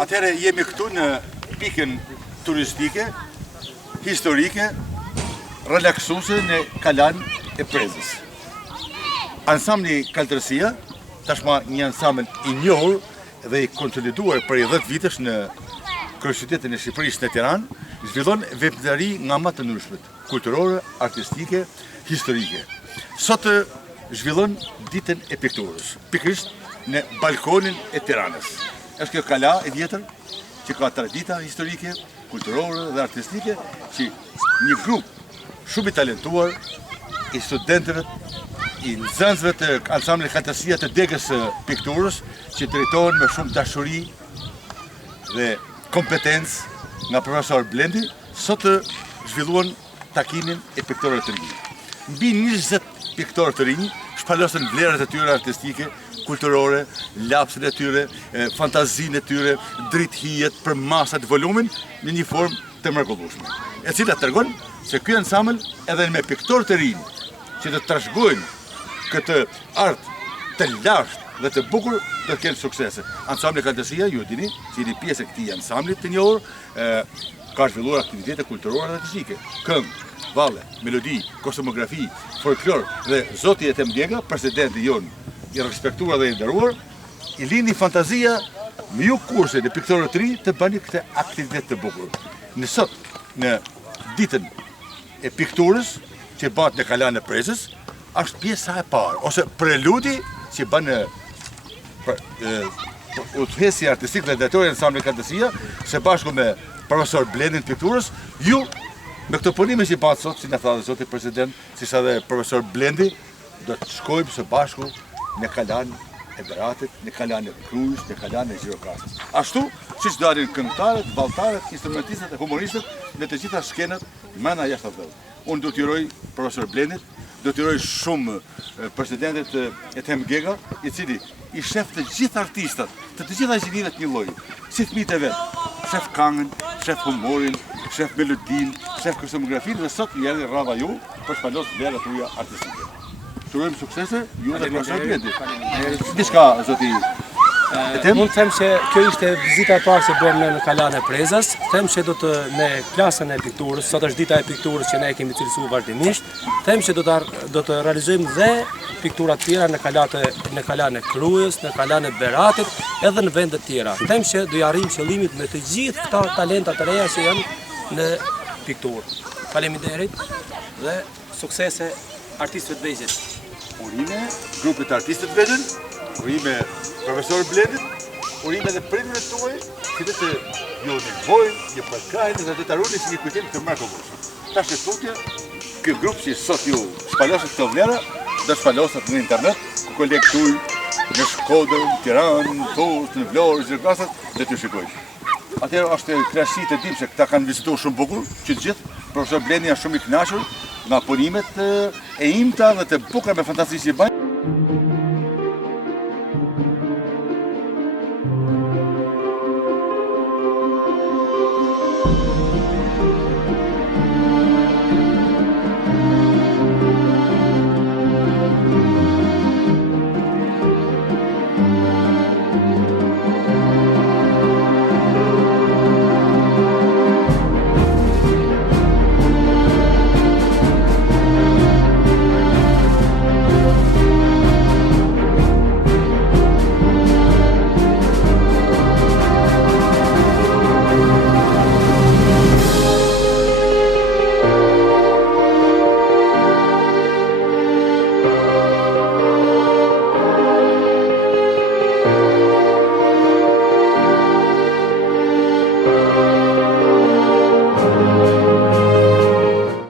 Atëherë jemi këtu në pikën turistike, historike, relaksuese në Kalan e Prezës. Ansambli Kaltërsia, tashma një ansambël i njohur dhe i konsoliduar për 10 vitesh në kryeqytetin e Shqipërisë në Tiranë, zhvillon veprimtari nga më të ndryshmet, kulturore, artistike, historike. Sot zhvillon ditën e pikturës, pikërisht në balkonin e Tiranës. Është kjo kala e vjetër që ka tradita historike, kulturore dhe artistike, që një grup shumë i talentuar i studentëve, i nxënësve të ansamblit Kaltërsia të degës së pikturës, që drejtohen me shumë dashuri dhe kompetencë nga profesor Blendi, sot zhvilluan takimin e piktorëve të rinj. Mbi 20 piktorë të rinj shpalosën vlerat e tyre artistike, kulturore, lapsin e tyre, fantazin e tyre, drithijet për masat volumin në një formë të mrekullueshme, e cila tregon se ky ansambël edhe me piktorë të rinj që të trashëgojnë këtë art të lashtë dhe të bukur do të kenë suksese. Ansambli Kaltërsia, ju e dini, që jeni pjesë e këtij ansambli të njohur, ka zhvilluar aktivitete kulturore dhe artistike, këngë, valle, melodi, kosmografi, folklor dhe zoti Ethem Djega, presidenti jon i respektuar dhe i nderuar, i lindi fantazia me ju kurse në piktorë të rinj të bani këtë aktivitet të bukur. Në sot, në ditën e pikturës që bëhet në Kalan e Prezës, është pjesa e parë, ose preludi që bën udhëhesi artistik dhe drejtori i ansamblit Kaltërsia, së bashku me profesor Blendin pikturës, ju me këtë punime që bëhet sot, si na tha zoti president, si sa dhe profesor Blendi, do të shkojmë së bashku në Kalan e Beratit, në Kalan e Krujës, në Kalan e Gjirokastës. Ashtu, siç dalin këngëtarët, valltarët, instrumentistët e humoristët në të gjitha skenat mëna jashtë atë. Unë do t'juroj profesor Blendit, do t'juroj shumë presidentit Ethem Djega, i cili i shef të gjithë artistat, të gjitha gjinive të një lloji, si fëmijët e vet, shef këngën, shef humorin, shef melodin, shef kosmografinë dhe sot jeni rradha ju për shpalos vlerat tuaja artistike. Turojmë suksese, ju dhe profesor Blendi. Diçka, zoti Ethem? Mund të them se kjo ishte vizita e parë që bëmë në Kalan e Prezës. Them se do të me klasën e pikturës, sot është dita e pikturës që ne kemi cilësuar vazhdimisht. Them se do të realizojmë dhe piktura të tjera në Kalan e Krujës, në Kalan e Beratit, edhe në vende të tjera. Them se do i arrijmë qëllimit me të gjithë këta talenta të reja që janë në pikturë. Faleminderit dhe suksese artistëve të vegjël. Urime grupit të artistët vegjël, urime profesor Blendit, urime dhe prindërve tuaj, që të ju nevojnë, ju përkrajnë dhe të arruni si një kujtim të mrekullueshëm. Tash e tutje, ky grup që sot ju shpaloset këto vlera, do shpaloset në internet, ku kolegë tuaj në Shkodër, në Tiranë, në Durrës, në Vlorë, në Gjirokastër, dhe t'ju shikojnë. Atëherë është kënaqësi të dim se këta kanë vizituar shumë bukur, që të gjithë, profesor Blendi janë shumë i kënaqur nga punimet e imta dhe të bukura me fantazi që bëjnë.